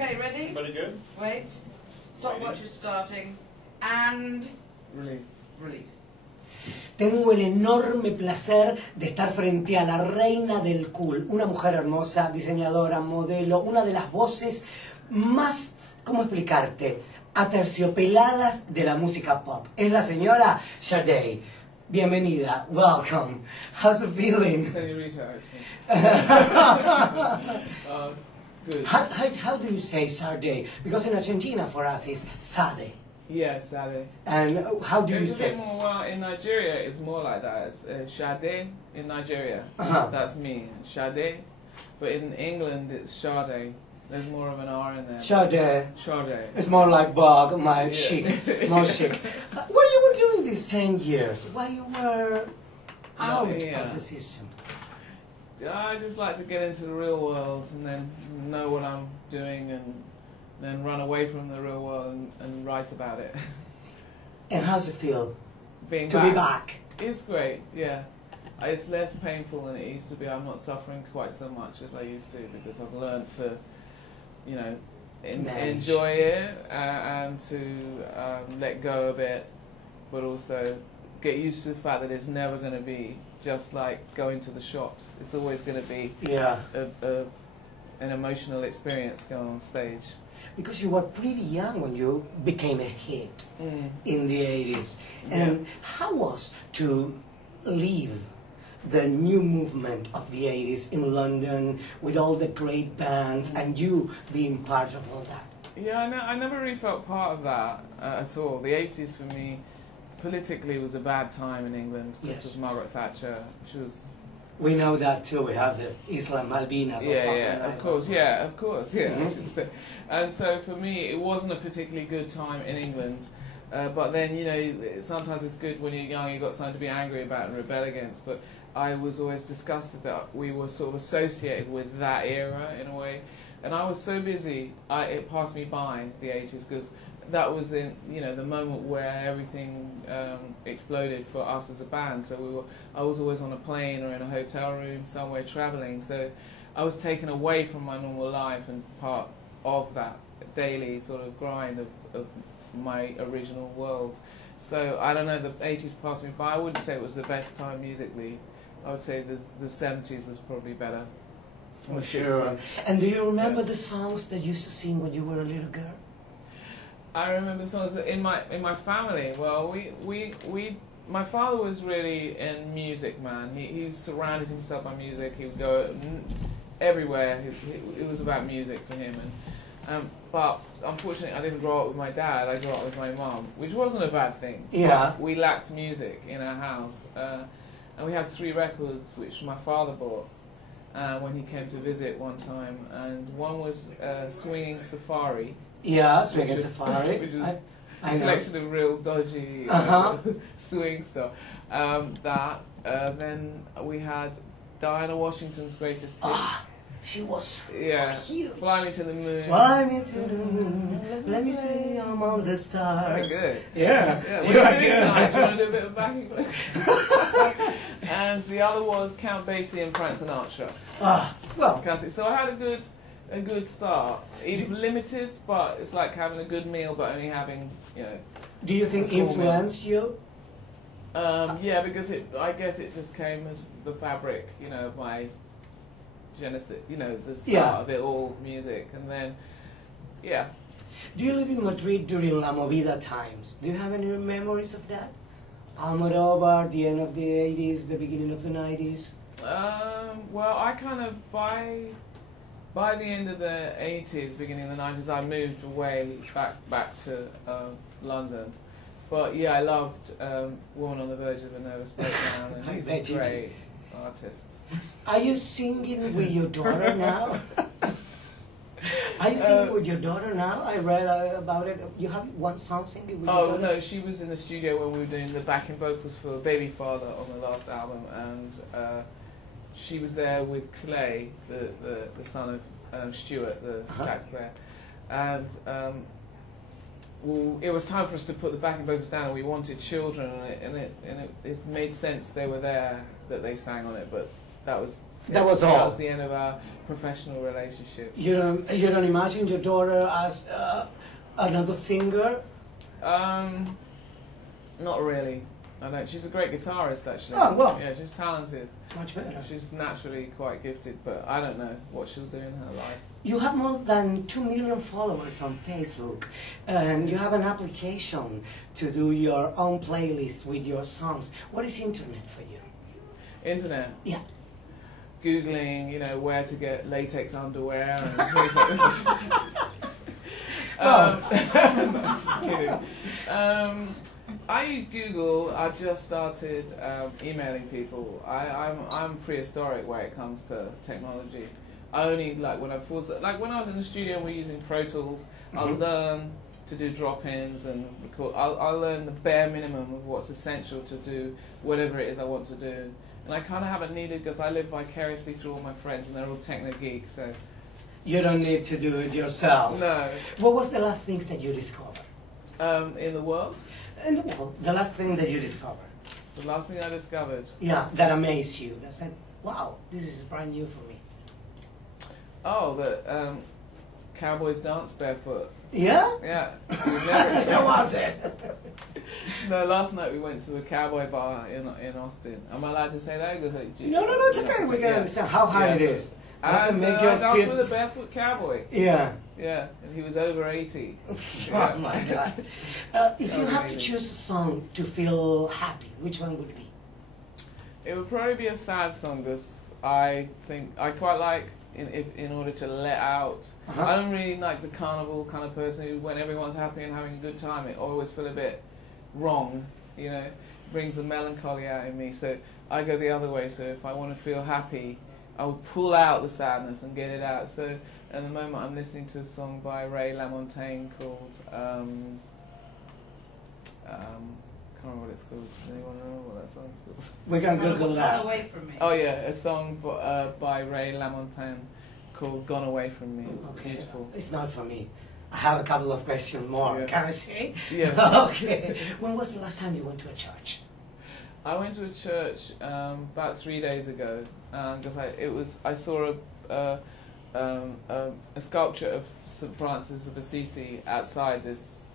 Okay, ready? Very good. Wait. Stopwatch is starting. And... Release. Release. Tengo el enorme placer de estar frente a la reina del cool, una mujer hermosa, diseñadora, modelo, una de las voces más, ¿cómo explicarte?, aterciopeladas de la música pop. Es la señora Sade. Bienvenida. Welcome. How's it feeling? Senorita, actually. Good. How do you say Sade? Because in Argentina for us it's Sade. Yeah, Sade. And how do you It's a say? bit more, well, in Nigeria it's more like that. It's Sade in Nigeria. That's me, Sade. But in England it's Sade. There's more of an R in there. Sade. Sade. It's more like bug, my Yeah. chic, more chic. What you were doing these 10 years? Why you were out of the system? I just like to get into the real world and then know what I'm doing and then run away from the real world and write about it. And how's it feel Being to be back? It's great, yeah. It's less painful than it used to be. I'm not suffering quite so much as I used to because I've learned to, you know, enjoy it and to let go a bit, but also get used to the fact that it's never going to be just like going to the shops. It's always going to be an emotional experience going on stage. Because you were pretty young when you became a hit in the 80s. And how was to leave the new movement of the 80s in London with all the great bands and you being part of all that? Yeah, I never really felt part of that at all. The 80s for me politically was a bad time in England. This was Margaret Thatcher. She was... We know that too. We have the Islam Malvinas. Of course, I should say. And so for me, it wasn't a particularly good time in England. But then, you know, sometimes it's good when you're young, you've got something to be angry about and rebel against. But I was always disgusted that we were sort of associated with that era in a way. And I was so busy, it passed me by, the 80s, because that was in, you know, the moment where everything exploded for us as a band. So I was always on a plane or in a hotel room somewhere traveling. So I was taken away from my normal life and part of that daily sort of grind of my original world. So I don't know, the 80s passed me by. I wouldn't say it was the best time musically. I would say the 70s was probably better. For sure. And do you remember the songs that you used to sing when you were a little girl? I remember songs that in my family. Well, my father was really in music, man. He surrounded himself by music. He would go everywhere. It was about music for him. And but unfortunately, I didn't grow up with my dad. I grew up with my mom, which wasn't a bad thing. Yeah. But we lacked music in our house, and we had 3 records which my father bought when he came to visit one time. And one was Swinging Safari. Yeah, Swinging Safari. Which is a collection of real dodgy swing stuff. Then we had Diana Washington's Greatest Hits. She was huge. Fly Me to the Moon. Fly me to the moon, let me swing among the stars. Very good. Yeah. What are you doing tonight? Do you want to do a bit of backing? And the other was Count Basie and Frank Sinatra. Well. Classic. So I had a good start. It's limited, but it's like having a good meal, but only having, you know. Do you think influenced you? Yeah, because I guess it just came as the fabric, you know, of my genesis, you know, the start of it all, music, and then, Do you live in Madrid during La Movida times? Do you have any memories of that? Almodovar, the end of the 80s, the beginning of the 90s? Well, I kind of, by the end of the 80s, beginning of the 90s, I moved away, back to London. But yeah, I loved Woman on the Verge of a Nervous Breakdown, and he's a great artist. Are you singing with your daughter now? Are you singing with your daughter now? I read about it. You have one song singing with your daughter? Oh no, she was in the studio when we were doing the backing vocals for Baby Father on the last album, and she was there with Clay, the son of Stuart, the sax player, and it was time for us to put the backing vocals down, and we wanted children, and it made sense they were there, that they sang on it, but that was That was That all. was the end of our professional relationship. You don't imagine your daughter as another singer? Not really. I don't. She's a great guitarist, actually. Oh, well. Yeah, she's talented. Much better. She's naturally quite gifted, but I don't know what she'll do in her life. You have more than 2 million followers on Facebook, and you have an application to do your own playlist with your songs. What is internet for you? Internet. Yeah. Googling, you know, where to get latex underwear and things like that. No, just kidding. I use Google. I've just started emailing people. I'm prehistoric where it comes to technology. I only like when when I was in the studio and we're using Pro Tools. I'll learn to do drop-ins and record. I'll learn the bare minimum of what's essential to do whatever it is I want to do. And I kind of haven't needed, because I live vicariously through all my friends and they're all techno geeks. So You don't need to do it yourself. no. What was the last things that you discovered? In the world, And well, the last thing that you discovered. the last thing I discovered. Yeah, that amazed you. That said, wow, this is brand new for me. Oh, that cowboys dance barefoot. Yeah? Yeah. We've never How was it? No, last night we went to a cowboy bar in Austin. Am I allowed to say that? Because No, it's okay. We can understand how hard it is. Does it And make you I danced feel... with a barefoot cowboy. Yeah. Yeah, and he was over 80. Oh my God. If you have to amazing. choose a song to feel happy, which one would be? It would probably be a sad song, because I think I quite like in order to let out. I don't really like the carnival kind of person who, when everyone's happy and having a good time, it always feel a bit wrong, you know, brings the melancholy out in me. So I go the other way. So if I want to feel happy, I would pull out the sadness and get it out. So at the moment I'm listening to a song by Ray LaMontagne called can't remember what it's called. Does anyone know what that song's called? We can Google Run that. away from me. Oh yeah, a song by Ray LaMontagne called "Gone Away from Me." Okay, Beautiful. it's not for me. I have a couple of questions more. Yeah. Can I say? Yeah. Okay. When was the last time you went to a church? I went to a church about 3 days ago because I saw a sculpture of St. Francis of Assisi outside this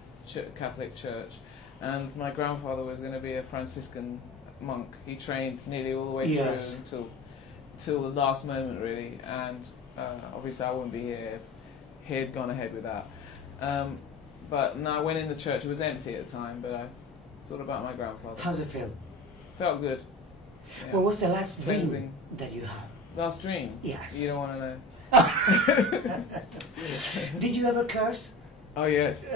Catholic church, and my grandfather was going to be a Franciscan monk. He trained nearly all the way Yes. through till the last moment, really, and obviously I wouldn't be here if he had gone ahead with that. But no, I went in the church. It was empty at the time, but I thought about my grandfather. How's it feel? Felt good. Yeah. What was the last dream Cleansing. that you had? Last dream? Yes. You don't want to know. Did you ever curse? Oh, yes.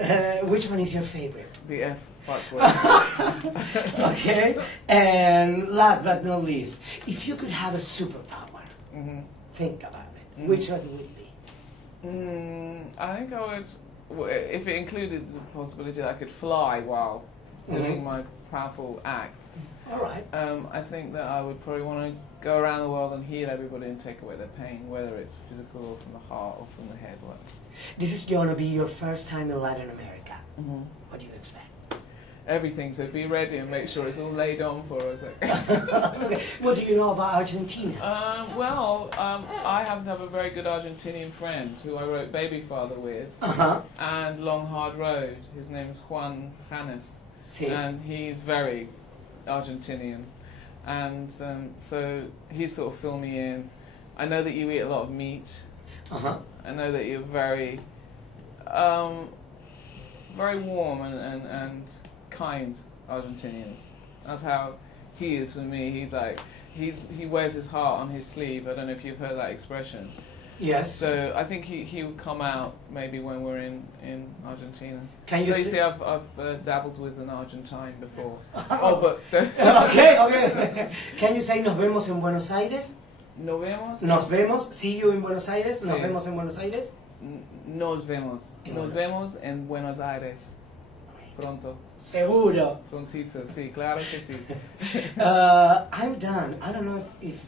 Which one is your favorite? The F fuck word. Okay. And last but not least, if you could have a superpower, think about it. Which one would it be? I think I would, if it included the possibility that I could fly while doing my powerful acts. All right. I think that I would probably want to go around the world and heal everybody and take away their pain, whether it's physical or from the heart or from the head. This is going to be your first time in Latin America. What do you expect? Everything, so be ready and make sure it's all laid on for us. What do you know about Argentina? I happen to have a very good Argentinian friend who I wrote Baby Father with, and Long Hard Road. His name's Juan Janes, and he's very Argentinian, and so he sort of filled me in. I know that you eat a lot of meat. I know that you're very, very warm and kind Argentinians. That's how he is for me. He's like he wears his heart on his sleeve. I don't know if you've heard that expression. Yes. So I think he will come out maybe when we're in Argentina. Can you see I've dabbled with an Argentine before. Okay. Can you say nos vemos en Buenos Aires? Nos vemos. Nos vemos. See you in Buenos Aires. Nos Sí. vemos en Buenos Aires. Nos vemos. Nos vemos en Buenos Aires. Pronto. Seguro. Prontito. Sí, claro que sí. I'm done. I don't know if